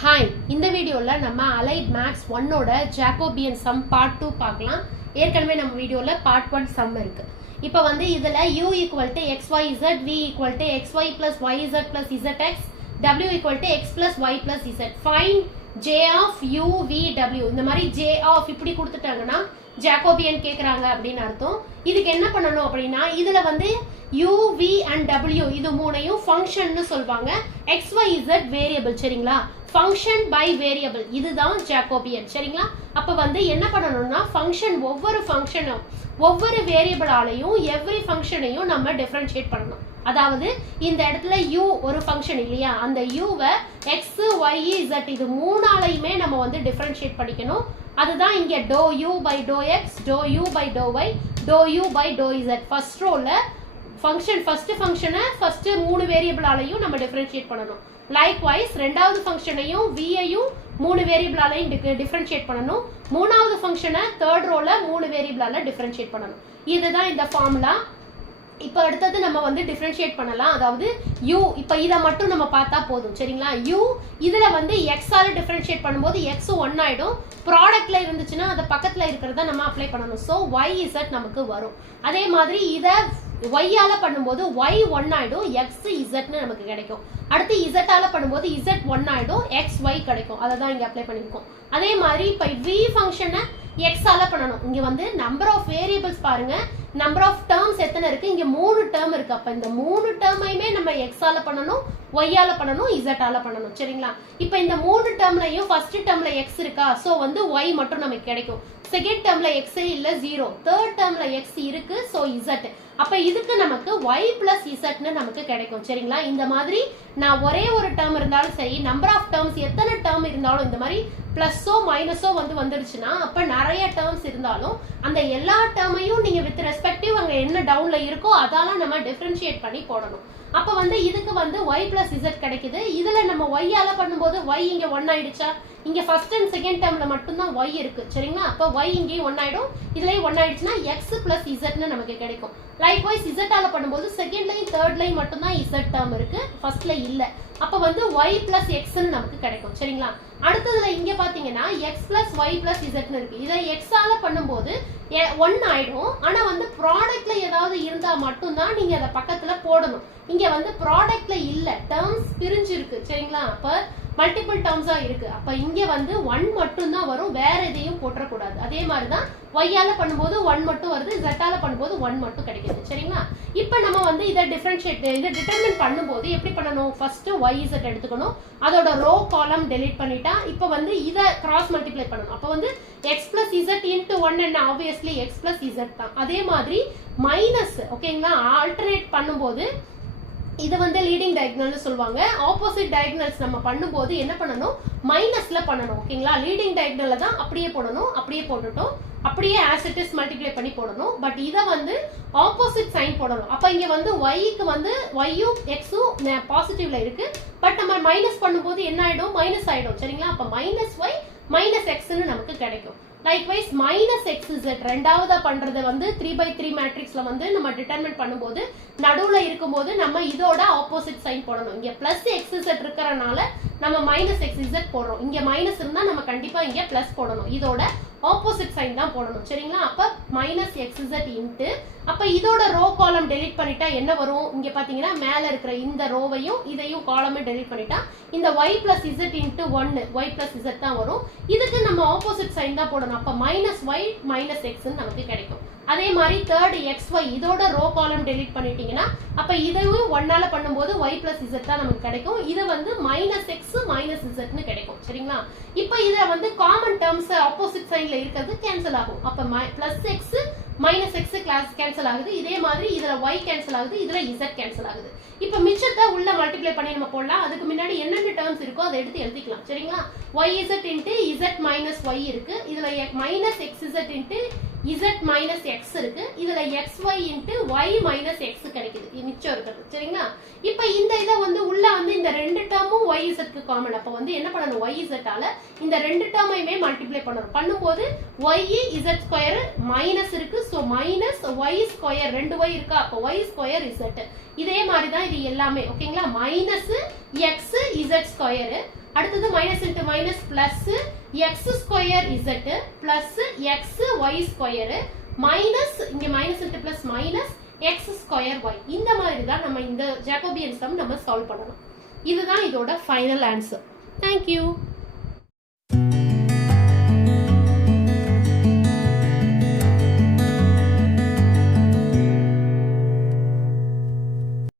Hi, இந்த வீடியோவில் நம்ம அலைட் மேக்ஸ் 1ஓட ஜாக்கோபியன் சம் பார்ட் 2 பார்க்கலாம். ஏற்கனவே நம்ம வீடியோவில் பார்ட் 1 சம் இருக்கு. இப்போ வந்து இதில் u equal to xyz, v ஈக்குவல் டு xy plus yz plus zx, w equal to x plus y plus z. Find j of u v w. இந்த மாதிரி j ஆஃப் இப்படி கொடுத்துட்டாங்கன்னா ஜாக்கோபியன் கேட்குறாங்க அப்படின்னு அர்த்தம். இதுக்கு என்ன பண்ணணும் அப்படின்னா இதுல வந்து u v and w இது மூணையும் ஃபங்க்ஷன்னு சொல்வாங்க. x y z வேரியபிள், சரிங்களா? ஃபங்க்ஷன் பை வேரியபிள் இதுதான் ஜாக்கோபியன், சரிங்களா? அப்ப வந்து என்ன பண்ணணும்னா ஃபங்க்ஷன் ஒவ்வொரு ஃபங்க்ஷனும் ஒவ்வொரு வேரியபிளாலையும் எவ்ரி ஃபங்க்ஷனையும் நம்ம டிஃபரன்ஷியேட் பண்ணணும். அதாவது இந்த இடத்துல u ஒரு ஃபங்க்ஷன் இல்லையா, அந்த u-வை x y z இது மூணாலையுமே நம்ம வந்து டிஃபரன்ஷியேட் பண்ணிக்கணும். அதுதான் இங்க do u by do x, do u by do y, do u by do z. First ரோல ஃபங்க்ஷன் ஃபர்ஸ்ட் ஃபங்க்ஷனை ஃபர்ஸ்ட் மூணு வேரியபிளாலையும் நம்ம டிஃபரன்ஷியேட் பண்ணணும். லைக்வைஸ் ரெண்டாவது ஃபங்க்ஷனையும் v-ஐயும் மூணு வேரியபிளாலையும் டிஃபரன்ஷியேட் பண்ணணும். மூணாவது ஃபங்க்ஷனை தேர்ட் ரோல மூணு வேரியபிளால டிஃபரன்ஷியேட் பண்ணணும். இதுதான் இந்த ஃபார்முலா. இப்போ அடுத்தது நம்ம வந்து டிஃபரன்ஷியேட் பண்ணலாம். அதாவது u இப்போ இதை மட்டும் நம்ம பார்த்தா போதும், சரிங்களா? u இதுல வந்து x ஆல டிஃபரன்ஷியேட் பண்ணும்போது x 1 ஆயிடும். ப்ராடக்ட்ல இருந்துச்சுன்னா அது பக்கத்துல இருக்கிறத நம்ம அப்ளை பண்ணணும். ஸோ y z நமக்கு வரும். அதே மாதிரி இதை y ஆல பண்ணும்போது y 1 ஆயிடும், x z ன்னு நமக்கு கிடைக்கும். அடுத்து z ஆல பண்ணும்போது z 1 ஆயிடும், x y கிடைக்கும். அதை தான் இங்க அப்ளை பண்ணிருக்கோம். அதே மாதிரி இப்போ v ஃபங்க்ஷனை x ஆல பண்ணணும். இங்க வந்து நம்பர் ஆஃப் வேரியபிள்ஸ் பாருங்க, நம்பர் ஆஃப் டேர்ம்ஸ் எத்தனை இருக்கு, இங்க 3 டேர்ம் இருக்கு. அப்ப இந்த 3 டேர்மையுமே நம்ம x ஆல பண்ணணும், y ஆல பண்ணணும், z ஆல பண்ணணும், சரிங்களா? இப்போ இந்த 3 டேர்ம்லயும் ஃபர்ஸ்ட் டேர்ம்ல x இருக்கா, சோ வந்து y மட்டும் நமக்கு கிடைக்கும். செகண்ட் டேர்ம்ல x இல்ல 0, தேர்ட் டேர்ம்ல x இருக்கு, சோ z. அப்ப இதுக்கு நமக்கு y பிளஸ் z ன்னு நமக்கு கிடைக்கும், சரிங்களா? இந்த மாதிரி நான் ஒரே ஒரு டேர்ம் இருந்தாலும் சரி, நம்பர் ஆஃப் டேர்ம்ஸ் எத்தனை டேர்ம் இருந்தாலும் இந்த மாதிரி பிளஸோ மைனஸோ வந்துருச்சுன்னா அப்ப நிறைய டேர்ம்ஸ் இருந்தாலும் அந்த எல்லா டேர்மையும் நீங்க வித் ரெஸ்பெக்டிவ் அங்க என்ன டவுன்ல இருக்கோ அதால நம்ம டிஃபரன்ஷியேட் பண்ணி போடணும். அப்ப வந்து இதுக்கு வந்து y பிளஸ் z கிடைக்குது. இதுல நம்ம y ஆல பண்ணும்போது y இங்க 1 ஆயிடுச்சா, இங்க ஃபர்ஸ்ட் அண்ட் செகண்ட் டேர்ம்ல மட்டும் தான் y இருக்கு, சரிங்களா? அப்ப y இங்கேயும் 1 ஆயிடும், இதுலயும் 1 ஆயிடுச்சுன்னா x பிளஸ் z ன்னு நமக்கு கிடைக்கும். லைக்வைஸ் z ஆல பண்ணும்போது செகண்ட்லயும் தேர்ட்லயும் மட்டும் தான் z டேர்ம் இருக்கு, ஃபர்ஸ்ட்ல இல்ல. அப்ப வந்து y பிளஸ் x ன்னு நமக்கு கிடைக்கும், சரிங்களா? அடுத்ததுல இங்க பாத்தீங்கன்னா x plus y plus z ன்னு இருக்கு. இதை x ஆல பண்ணும்போது 1 ஆயிடும். ஆனா வந்து ப்ராடக்ட்ல ஏதாவது இருந்தா மட்டும் தான் நீங்க அதை பக்கத்துல போடணும். இங்க வந்து ப்ராடக்ட்ல இல்ல, டேர்ம்ஸ் பிரிஞ்சு இருக்கு, சரிங்களா? அப்ப மல்டிபிள் டேர்ம்ஸா இருக்கு. அப்ப இங்க வந்து 1 மட்டும் தான் வரும், வேற எதையும் போட்டக்கூடாது. அதே மாதிரிதான் y ஆல பண்ணும்போது 1 மட்டும் வருது, z ஆல பண்ணும்போது 1 மட்டும் கிடைக்குது, சரிங்களா? இப்ப நம்ம வந்து இதை டிட்டர்மின் பண்ணும்போது எப்படி பண்ணணும், ஃபர்ஸ்ட் y z எடுத்துக்கணும், அதோட ரோ காலம் டெலீட் பண்ணிட்டா இப்ப வந்து இதை கிராஸ் மல்டிப்ளை பண்ணணும். அப்ப வந்து x பிளஸ் z இன்டு 1 என்ன, ஆப்வியஸ்லி x பிளஸ் z தான். அதே மாதிரி மைனஸ், ஓகேங்களா? ஆல்டர்னேட் பண்ணும்போது இது வந்து லீடிங் டயகனல்னு சொல்லுவாங்க. ஆப்போசிட் டயகனல்ஸ் நம்ம பண்ணும்போது என்ன பண்ணணும், மைனஸ்ல பண்ணணும், ஓகேங்களா? லீடிங் டயகனல்ல தான் அப்படியே போடணும், அப்படியே போட்டுட்டோம், அப்படியே ஆஸ் இட் இஸ் மல்டிப்ளை பண்ணி போடணும். பட் இதை வந்து ஆப்போசிட் சைன் போடணும். அப்ப இங்க வந்து y-க்கு வந்து y-ம் x-ம் பாசிட்டிவ்ல இருக்கு, பட் நம்ம மைனஸ் பண்ணும்போது என்ன ஆயிடும், மைனஸ் ஆயிடும், சரிங்களா? அப்ப மைனஸ் y மைனஸ் x-ன்னு நமக்கு கிடைக்கும். லைக்வைஸ் மைனஸ் xz ரெண்டாவதா பண்றது வந்து 3/3 மேட்ரிக்ஸ்ல வந்து நம்ம டிட்டர்மின் பண்ணும்போது நடுவுல இருக்கும்போது நம்ம இதோட ஆப்போசிட் சைன் போடணும். இங்க பிளஸ் xz இருக்கறனால நம்ம மைனஸ் xz போடுறோம். இங்க மைனஸ் இருந்தா நம்ம கண்டிப்பா இங்க பிளஸ் போடணும், இதோட ஆப்போசிட் சைன் தான் போடணும், சரிங்களா? அப்ப மைனஸ் xz இன்டு அப்ப இதோட ரோ காலம் டெலீட் பண்ணிட்டா என்ன வரும், இங்க பாத்தீங்கன்னா மேல இருக்கிற இந்த ரோவையும் இதையும் காலமே டெலீட் பண்ணிட்டா இந்த y plus z into 1 y plus z தான் வரும். இதுக்கு நம்ம ஆப்போசிட் சைன் தான் போடணும். அப்ப மைனஸ் y மைனஸ் x நமக்கு கிடைக்கும். அதே மாதிரி தேர்ட் xy இதோட ரோ காலம் டெலீட் பண்ணிட்டீங்கன்னா அப்ப இதையும் 1 ஆல பண்ணும்போது y பிளஸ் z தான் நமக்கு கிடைக்கும். இது வந்து மைனஸ் x மைனஸ் z ன்னு கிடைக்கும், சரிங்களா? இப்ப இத வந்து காமன் டேர்ம்ஸ் ஆப்போசிட் சைன்ல இருக்கிறது கேன்சல் ஆகும். அப்ப plus x minus x class cancel ஆகுது. இதே மாதிரி இதுல y கேன்சல் ஆகுது, இதுல z கேன்சல் ஆகுது. இப்ப மிச்சத்தை உள்ள மல்டிப்ளை பண்ணி நம்ம போடலாம். அதுக்கு முன்னாடி என்னென்ன டேர்ம்ஸ் இருக்கோ அதை எடுத்து எழுதிக்கலாம், சரிங்களா? yz into z minus y இருக்கு, இதுல minus xz into z minus x இருக்கு, இதுல xy into y minus x கிடைக்குது, மிச்சம் இருக்கிறது, சரிங்களா? இப்ப இந்த இதை வந்து உள்ள வந்து இந்த ரெண்டு டேர்மும் yz க்கு காமன். அப்ப வந்து என்ன பண்ணணும், yz ஆல இந்த ரெண்டு டேர்மையுமே மல்டிப்ளை பண்ணணும். பண்ணும்போது y z ஸ்கொயர் மைனஸ் இருக்கு, so minus y square 2y இருக்கா, அப்ப y ஸ்கொயர் z. இதே மாதிரி தான் இது எல்லாமே, ஓகேங்களா? மைனஸ் x z ஸ்கொயர் அடுத்தது minus into minus plus X square Z plus X Y square minus இங்க minus into plus minus X square Y. இந்த மாதிரி தான் நம்ம இந்த ஜாகோபியன் சம் நம்ம சால்வ் பண்ணணும். இதுதான் இதோட ஃபைனல் ஆன்சர். தேங்க்யூ.